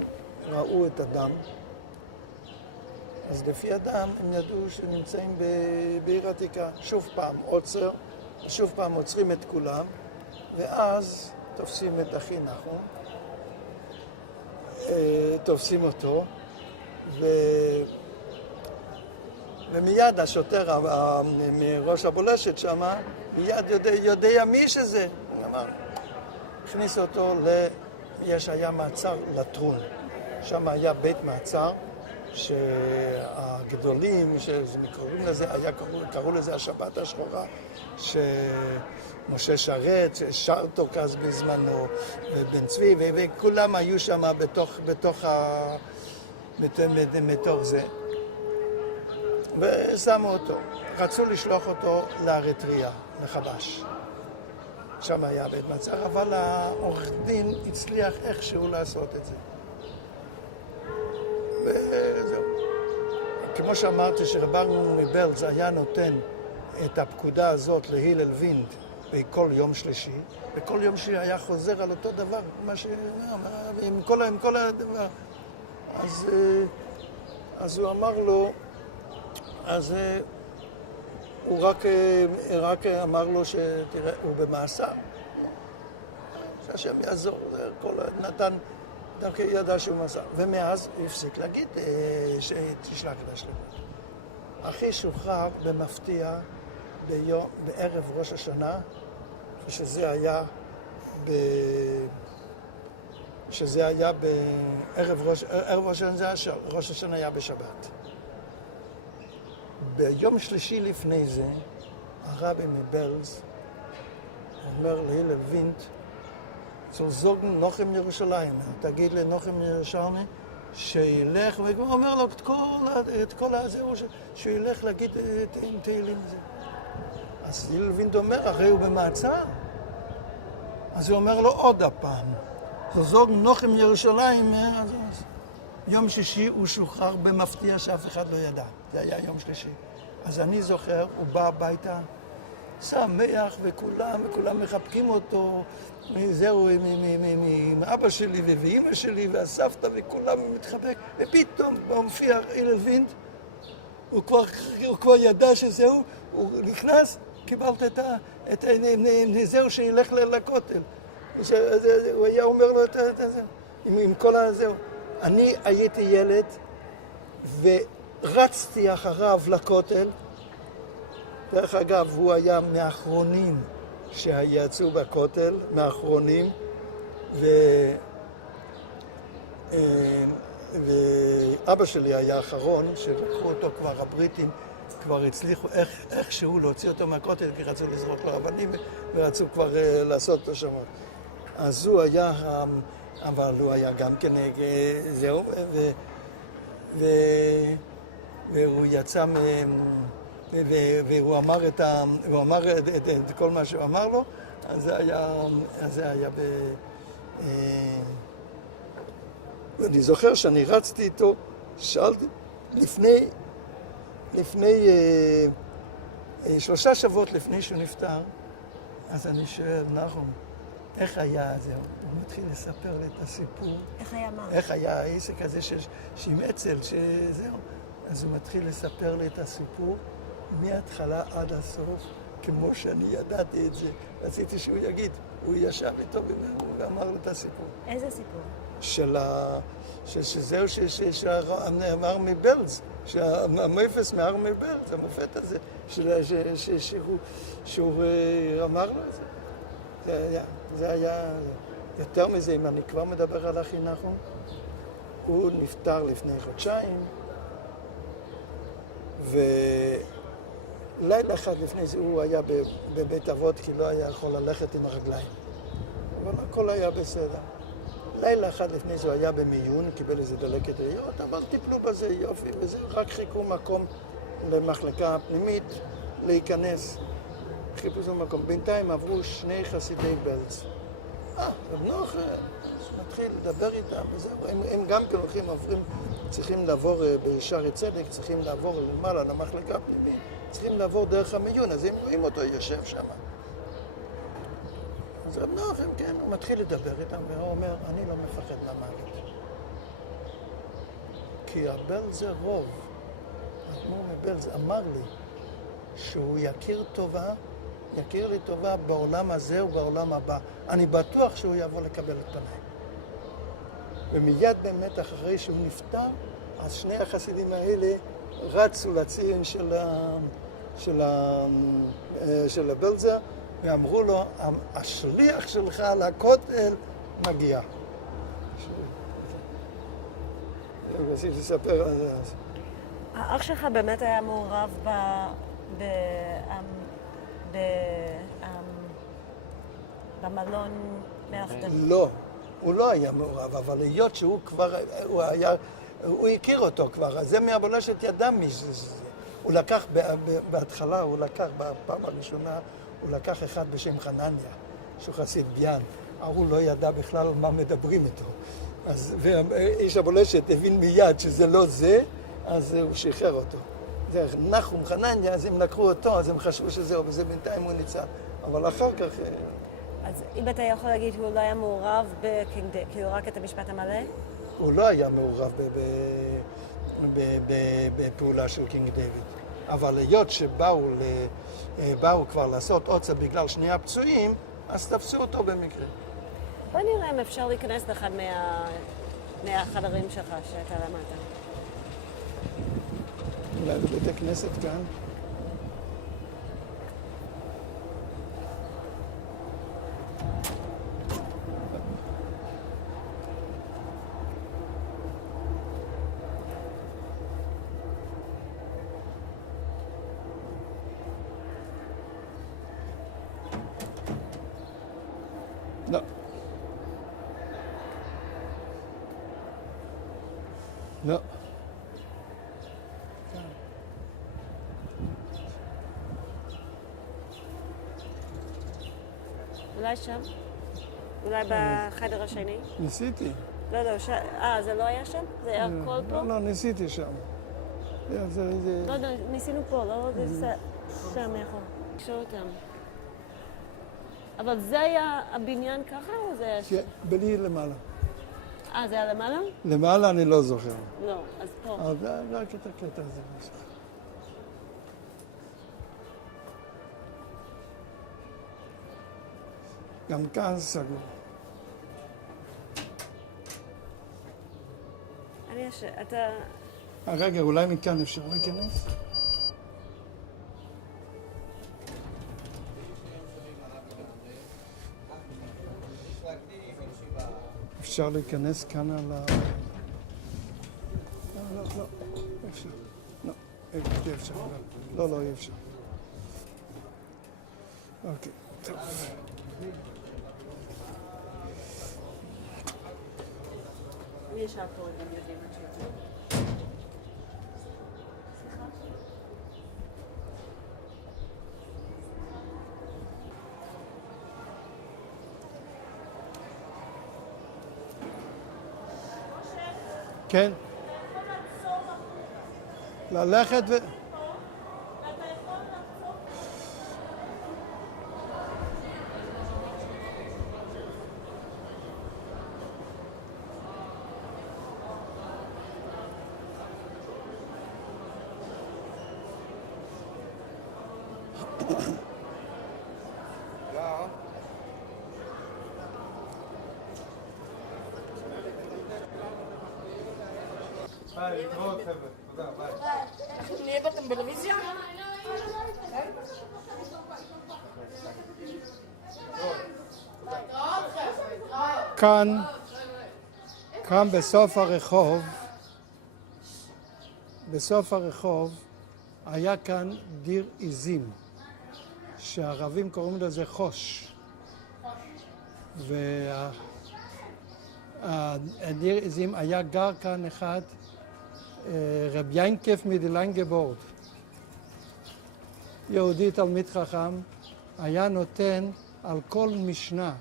ראו את הדם, אז לפי הדם הם ידעו שנמצאים בעיר העתיקה. שוב פעם עוצר, שוב פעם עוצרים את כולם, ואז תופסים את אחי נחום, תופסים אותו, ומיד השוטר מראש הבולשת שם, מיד יודע מי שזה. הוא אמר, הכניס אותו היה מעצר לטרון. שם היה בית מעצר שהגדולים, שקוראים לזה, קראו לזה השבת השחורה, שמשה שרת, שרתוק אז בזמנו, ובן צבי, וכולם היו שם מתוך זה. ושמו אותו. רצו לשלוח אותו לאריתריאה, לחבש. שם היה בית מעצר, אבל העורך דין הצליח איכשהו לעשות את זה. וזהו. כמו שאמרתי שרב ארנון מבלז היה נותן את הפקודה הזאת להילל וינד בכל יום שלישי, וכל יום שלישי היה חוזר על אותו דבר, עם כל הדבר. אז הוא אמר לו, הוא רק אמר לו שתראה, הוא במאסר. שהשם יעזור, נתן דרכי ידע שהוא מאסר. ומאז הוא הפסיק להגיד שתשלח את השלמות. אחי שוחרר במפתיע בערב ראש השנה, שזה היה בערב ראש השנה, ראש השנה היה בשבת. ביום שלישי לפני זה, הרבי מבלז אומר להילל וינד, soll sagen, noch im ירושלים, תגיד לנוחם ירושלמי, שילך, והוא אומר לו את כל הזה, שהוא ילך להגיד את תהילים הזה. אז הילל וינד אומר, הרי הוא במעצר. אז הוא אומר לו עוד הפעם, soll sagen, noch im ירושלים, יום שישי הוא שוחרר במפתיע שאף אחד לא ידע. זה היה יום שלישי. אז אני זוכר, הוא בא הביתה, שמח, וכולם מחבקים אותו, זהו, עם אבא שלי ואמא שלי והסבתא, וכולם מתחבק, ופתאום מופיע הילל וינד, הוא כבר ידע שזהו, הוא נכנס, קיבלת את זהו שילך לכותל. הוא היה אומר לו את זה, עם כל הזהו. אני הייתי ילד ורצתי אחריו לכותל. דרך אגב, הוא היה מהאחרונים שיצאו בכותל, מהאחרונים, ואבא שלי היה האחרון, שלקחו אותו כבר, הבריטים כבר הצליחו איכשהו להוציא אותו מהכותל, כי רצו לזרוק לו אבנים ורצו כבר לעשות אותו שם. אז הוא היה, אבל הוא היה גם כן, זהו, והוא יצא והוא אמר את כל מה שהוא אמר לו, אז זה היה אני זוכר שאני רצתי איתו, שאלתי, לפני 3 שבועות לפני שהוא נפטר, אז אני שואל, נחום, איך היה זה? הוא מתחיל לספר לי את הסיפור. איך היה מה? איך היה העסק הזה שעם עצל, שזהו. אז הוא מתחיל לספר לי את הסיפור מההתחלה עד הסוף, כמו שאני ידעתי את זה. רציתי שהוא יגיד. הוא ישב איתו ואמר לו את הסיפור. איזה סיפור? שזהו שאמר מבלז, שהמפס מאר מבלז, המופת הזה, שהוא אמר לו את זה. זה היה יותר מזה, אם אני כבר מדבר על אחי נחום, הוא נפטר לפני 2 חודשים, ולילה אחד לפני זה הוא היה בבית אבות, כי לא היה יכול ללכת עם הרגליים. אבל הכל היה בסדר. לילה אחד לפני זה הוא היה במיון, קיבל איזה דלקת ריאות, אבל טיפלו בזה יופי, וזה רק חיכו מקום למחלקה פנימית להיכנס. חיפשו מקום. בינתיים עברו 2 חסידי בלז. רב נוח מתחיל לדבר איתם, וזהו. הם גם כן עוברים, צריכים לעבור בשערי צדק, צריכים לעבור למעלה למחלקה הפנימית, צריכים לעבור דרך המיון, אז הם רואים אותו יושב שם. אז רב נוח, כן, הוא מתחיל לדבר איתם, והוא אומר, אני לא מפחד מהמוות. כי הבלז זה רוב. האדמו"ר מבלז אמר לי שהוא יכיר לי טובה בעולם הזה ובעולם הבא. אני בטוח שהוא יבוא לקבל את פניי. ומיד באמת אחרי שהוא נפטר, אז 2 החסידים האלה רצו לציון של הבלזר, ואמרו לו, השליח שלך לכותל מגיע. רציתי לספר על זה. האח שלך באמת היה מעורב במלון מאפטר. לא, הוא לא היה מעורב, אבל היות שהוא כבר, הוא הכיר אותו כבר, אז זה מהבולשת ידע מי זה. הוא לקח בהתחלה, בפעם הראשונה, הוא לקח אחד בשם חנניה, שהוא חסיד ביאן. הוא לא ידע בכלל על מה מדברים איתו. ואיש הבולשת הבין מיד שזה לא זה, אז הוא שחרר אותו. זה נחום חנניה, אז הם לקחו אותו, אז הם חשבו שזהו, וזה בינתיים הוא ניצל. אבל אחר כך... אז אם אתה יכול להגיד שהוא לא היה מעורב כאילו רק את המשפט המלא? הוא לא היה מעורב בפעולה של קינג דיוויד. אבל היות שבאו כבר לעשות עוצר בגלל שני הפצועים, אז תפסו אותו במקרה. בוא נראה אם אפשר להיכנס לאחד מהחדרים שלך שאתה למדת. אולי בבית הכנסת כאן. לא. לא. אולי שם? אולי בחדר השני? ניסיתי. לא, זה לא היה שם? זה היה הכל פה? לא, ניסיתי שם. לא, ניסינו פה, לא שם מאחור. נקשור אותם. אבל זה היה הבניין ככה או זה היה שם? בלי למעלה. זה היה למעלה? למעלה אני לא זוכר. לא, אז פה. רק את הקטע הזה. גם כאן סגור. אתה... רגע, אולי מכאן אפשר להיכנס? אפשר להיכנס כאן על ה... לא, אפשר. לא, אי אפשר. לא, אי אפשר. אוקיי, טוב. מי ישב פה, הם יודעים מה שיוצא. כן. ללכת ו... ביי, להתראות חבר'ה. תודה, ביי. אנחנו נהיה בטלוויזיה? כאן בסוף הרחוב, היה כאן דיר עיזים, שהערבים קוראים לזה חוש. והדיר עיזים היה גר כאן אחד, רב יינקף מדלנגבורד, יהודי תלמיד חכם, היה נותן על כל משנה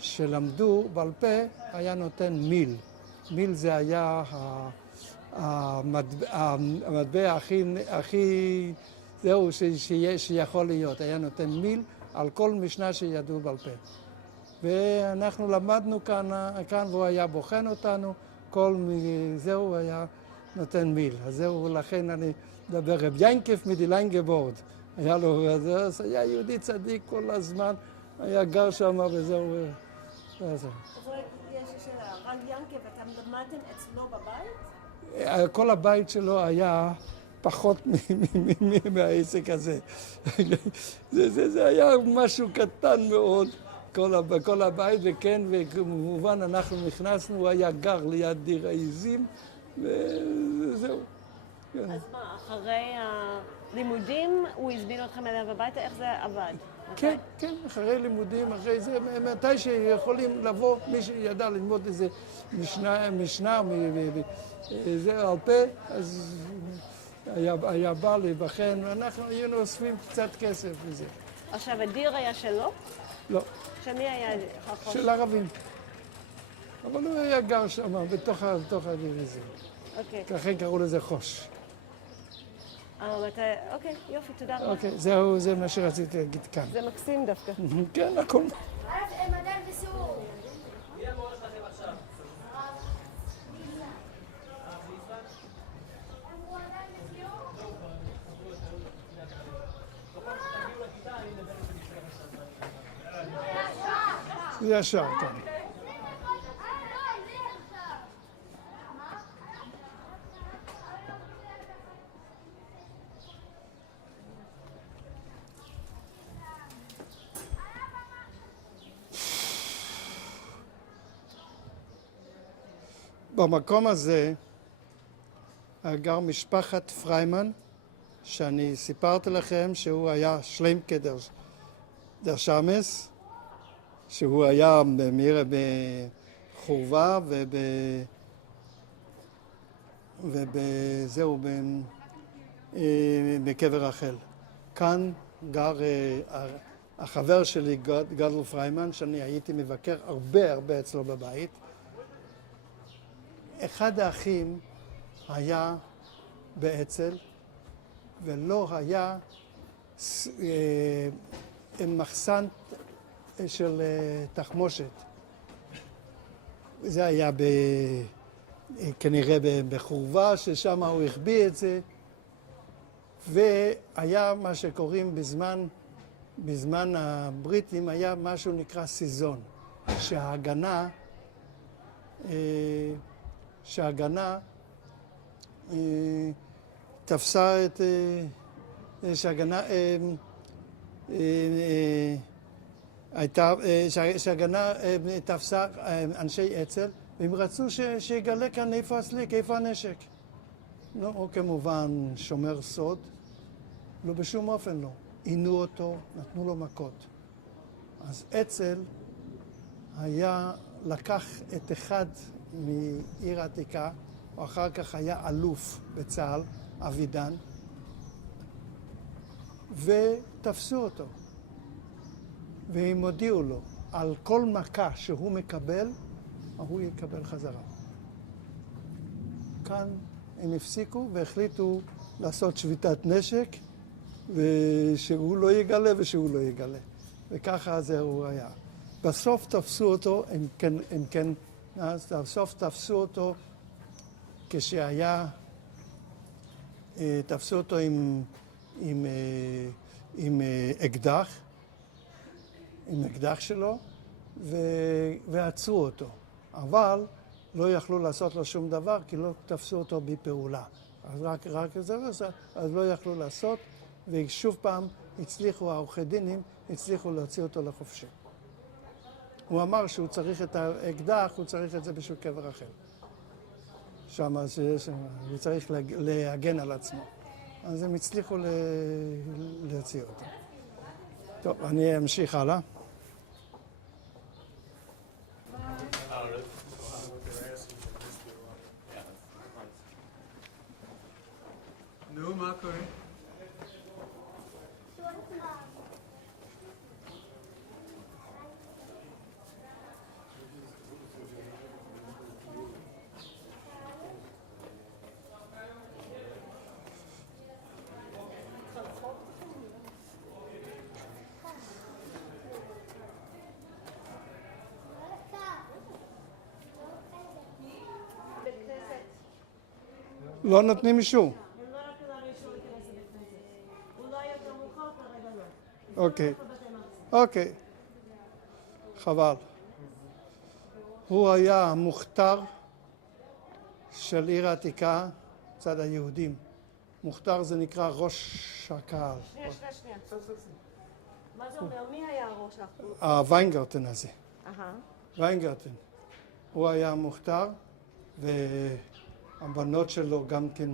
שלמדו בעל פה, היה נותן מיל. מיל זה היה המטבע הכי זהו שיכול להיות. היה נותן מיל על כל משנה שידעו בעל פה. ואנחנו למדנו כאן והוא היה בוחן אותנו, זהו היה נותן מיל. אז זהו, לכן אני מדבר, רב יינקף מדלנגבורד. היה לו, היה יהודי צדיק כל הזמן, היה גר שם וזהו. יש שאלה, רב יינקף, אתם למדתם אצלו בבית? כל הבית שלו היה פחות מהעסק הזה. זה היה משהו קטן מאוד, כל הבית, וכן, וכמובן אנחנו נכנסנו, הוא היה גר ליד דיר העיזים, וזהו. אז מה, אחרי הלימודים הוא הזמין אתכם אליו הביתה? איך זה עבד? כן, כן, אחרי לימודים, אחרי זה, מתי שיכולים לבוא, מי שידע ללמוד איזה משנה, זה על פה, אז היה בא להיבחן, ואנחנו היינו אוספים קצת כסף לזה. עכשיו, הדיר היה שלו? לא, של מי היה החוש? של ערבים. אבל הוא היה גר שם, בתוך הדיר הזה. אוקיי. לכן קראו לזה חוש. אוקיי, יופי, תודה רבה. אוקיי, זהו, זה מה שרציתי להגיד כאן. זה מקסים דווקא. כן, הכל. זה ישר, כן. במקום הזה גר משפחת פריימן, שאני סיפרתי לכם שהוא היה שלמקה דר שמס, שהוא היה בחורבה ובזהו, בקבר רחל. כאן גר החבר שלי, גדל פריימן, שאני הייתי מבקר הרבה אצלו בבית. אחד האחים היה באצ"ל, ולא היה מחסן של תחמושת. זה היה כנראה בחורבה, ששם הוא החביא את זה, והיה מה שקוראים בזמן הבריטים, היה משהו נקרא סיזון, שההגנה תפסה את... שההגנה תפסה אנשי אצ"ל, והם רצו שיגלה כאן איפה הסליק, איפה הנשק. הוא כמובן שומר סוד, לא בשום אופן לא. עינו אותו, נתנו לו מכות. אז אצ"ל לקח את אחד מעיר העתיקה, או אחר כך היה אלוף בצה"ל, אבידן, ותפסו אותו. והם הודיעו לו, על כל מכה שהוא מקבל, הוא יקבל חזרה. כאן הם הפסיקו והחליטו לעשות שביתת נשק, ושהוא לא יגלה ושהוא לא יגלה. וככה זה הוא היה. בסוף תפסו אותו, בסוף תפסו אותו כשהיה, תפסו אותו עם אקדח, עם אקדח שלו, ועצרו אותו. אבל לא יכלו לעשות לו שום דבר, כי לא תפסו אותו בפעולה. אז רק זה, אז לא יכלו לעשות, ושוב פעם העורכי דינים הצליחו להוציא אותו לחופשי. הוא אמר שהוא צריך את האקדח, הוא צריך את זה בשביל קבר רחל. שם הוא צריך להגן על עצמו. אז הם הצליחו להוציא אותו. טוב, אני אמשיך הלאה. נו, מה קורה? לא נותנים אישור. הם לא נתנו לנו אישור להיכנס לבית כנסת. הוא לא היה יותר מאוחר, כרגע לא. אוקיי. אוקיי. חבל. הוא היה המוכתר של עיר העתיקה, צד היהודים. מוכתר זה נקרא ראש הקהל. שנייה. מה זה אומר? מי היה הראש? ויינגרטן הזה. ויינגרטן. הוא היה המוכתר, הבנות שלו גם כן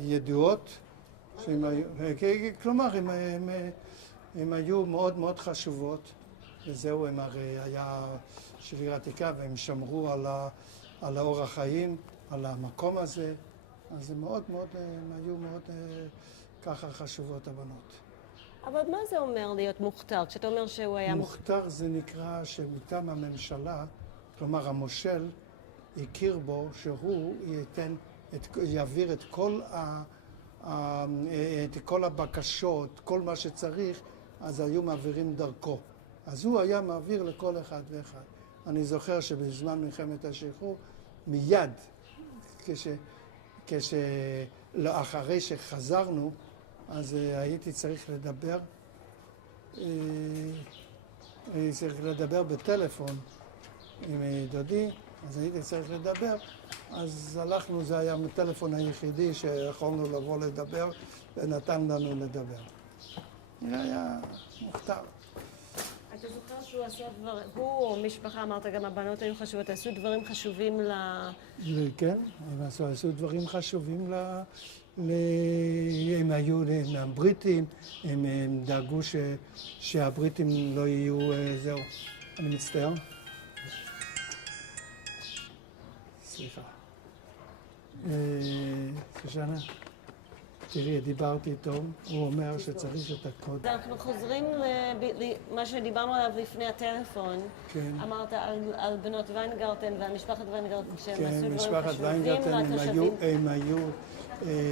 ידועות, כלומר הן היו מאוד מאוד חשובות, וזהו, הם הרי היה שביר עתיקה והם שמרו על האורח חיים, על המקום הזה, אז הם היו מאוד ככה חשובות הבנות. אבל מה זה אומר להיות מוכתר? כשאתה אומר שהוא היה מוכתר זה נקרא שמטעם הממשלה, כלומר המושל, הכיר בו שהוא יעביר את כל הבקשות, כל מה שצריך, אז היו מעבירים דרכו. אז הוא היה מעביר לכל אחד ואחד. אני זוכר שבזמן מלחמת השחרור, מיד, אחרי שחזרנו, אז הייתי צריך לדבר בטלפון עם דודי, אז הייתי צריך לדבר, אז הלכנו, זה היה הטלפון היחידי שיכולנו לבוא לדבר, ונתן לנו לדבר. זה היה מוכתר. אתה זוכר שהוא עשה דברים, הוא או משפחה, אמרת גם הבנות היו חשובות, עשו דברים חשובים כן, הם עשו דברים חשובים הם היו מהבריטים, הם דאגו שהבריטים לא יהיו, זהו, אני מצטער. סליחה. שושנה, תראי, דיברתי איתו, הוא אומר שצריך את הקוד. אנחנו חוזרים למה שדיברנו עליו לפני הטלפון. כן. אמרת על בנות ויינגרטן ועל משפחת ויינגרטן, שהם עשו כן, דברים משפחת חשובים ויינגרטן, לתושבים. הם היו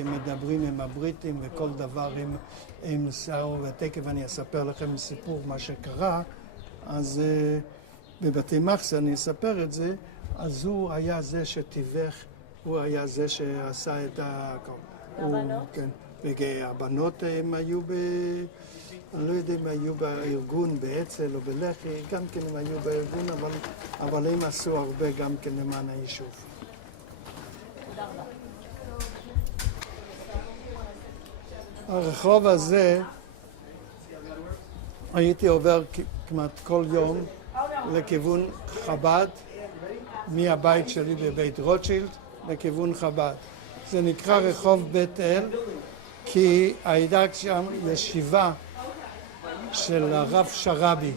מדברים עם הבריטים וכל דבר הם שרו, ותכף אני אספר לכם סיפור מה שקרה. אז בבתי מחסה אני אספר את זה, אז הוא היה זה שתיווך, הוא היה זה שעשה את הכל. והבנות? כן, והבנות הם היו אני לא יודע אם היו בארגון, באצ"ל או בלח"י, גם כן הם היו בארגון, אבל הם עשו הרבה גם כן למען היישוב. תודה רבה. הרחוב הזה, הייתי עובר כמעט כל יום לכיוון חב"ד, מהבית שלי בבית רוטשילד לכיוון חב"ד. זה נקרא רחוב בית אל, כי הייתה שם ישיבה של הרב שרבי,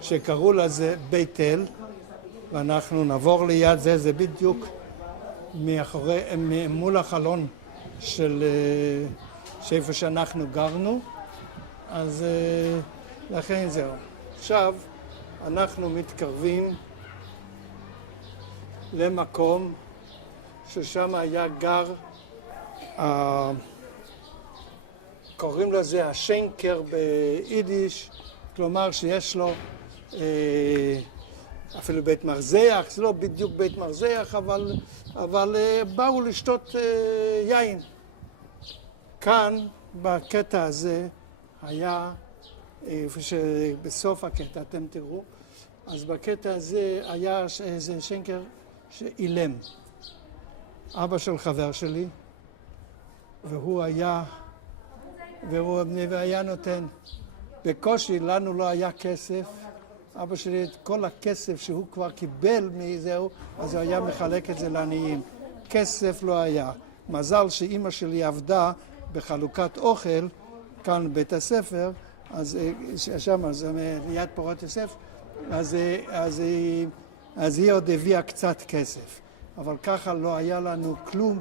שקראו לזה בית אל, ואנחנו נעבור ליד זה, זה בדיוק מול החלון של איפה שאנחנו גרנו, אז לכן זהו. עכשיו אנחנו מתקרבים למקום ששם היה גר, קוראים לזה השנקר ביידיש, כלומר שיש לו אפילו בית מרזח, זה לא בדיוק בית מרזח, אבל באו לשתות יין. כאן בקטע הזה היה, איפה שבסוף הקטע אתם תראו, אז בקטע הזה היה איזה שנקר שאילם. אבא של חבר שלי, והוא היה נותן. בקושי לנו לא היה כסף. אבא שלי את כל הכסף שהוא כבר קיבל מזהו, אז הוא היה מחלק את זה לעניים. כסף לא היה. מזל שאימא שלי עבדה בחלוקת אוכל, כאן בבית הספר, אז שם, אז ליד פורת יוסף, אז היא עוד הביאה קצת כסף. אבל ככה לא היה לנו כלום.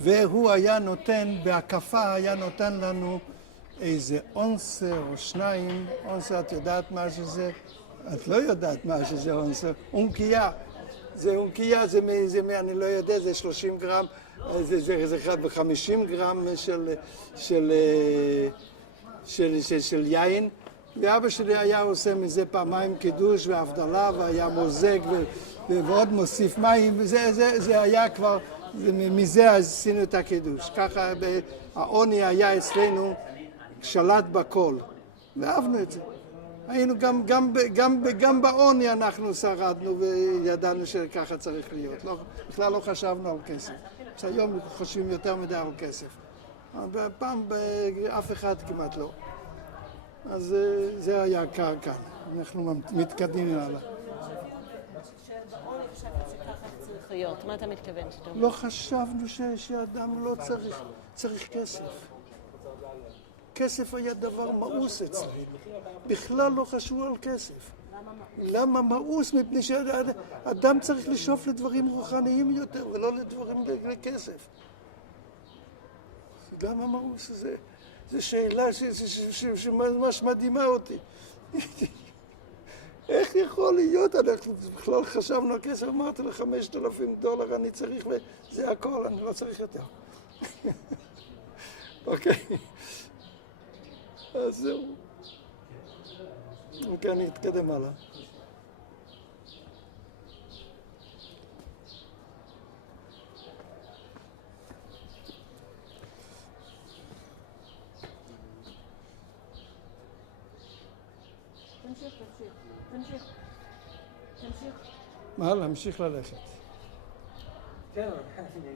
והוא היה נותן, בהקפה היה נותן לנו איזה אונסה או שניים. אונסה, את יודעת מה שזה? את לא יודעת מה שזה אונסה. אונקיה. זה אונקיה, אני לא יודע, זה 30 גרם, זה 50 גרם של יין. ואבא שלי היה עושה מזה פעמיים קידוש והבדלה, והיה מוזג ועוד מוסיף מים, זה היה כבר, מזה עשינו את הקידוש. ככה העוני היה אצלנו שלט בכל, ואהבנו את זה. היינו גם בעוני אנחנו שרדנו וידענו שככה צריך להיות. בכלל לא חשבנו על כסף. היום חושבים יותר מדי על כסף. פעם אף אחד כמעט לא. אז זה היה כאן. אנחנו מתקדמים הלאה. שבעוני חשבתי שככה צריך להיות. מה אתה מתכוון? לא חשבנו שאדם לא צריך כסף. כסף היה דבר מאוס אצלי. בכלל לא חשבו על כסף. למה מאוס? מפני שאדם צריך לשאוף לדברים רוחניים יותר ולא לדברים לכסף. למה מאוס? זו שאלה שממש מדהימה אותי. איך יכול להיות? אנחנו בכלל חשבנו על כסף, אמרתי ל$5,000 אני צריך וזה הכל, אני לא צריך יותר. אוקיי. אז זהו. אוקיי, אני אתקדם הלאה. תמשיך. מה? להמשיך ללכת. כן, כן.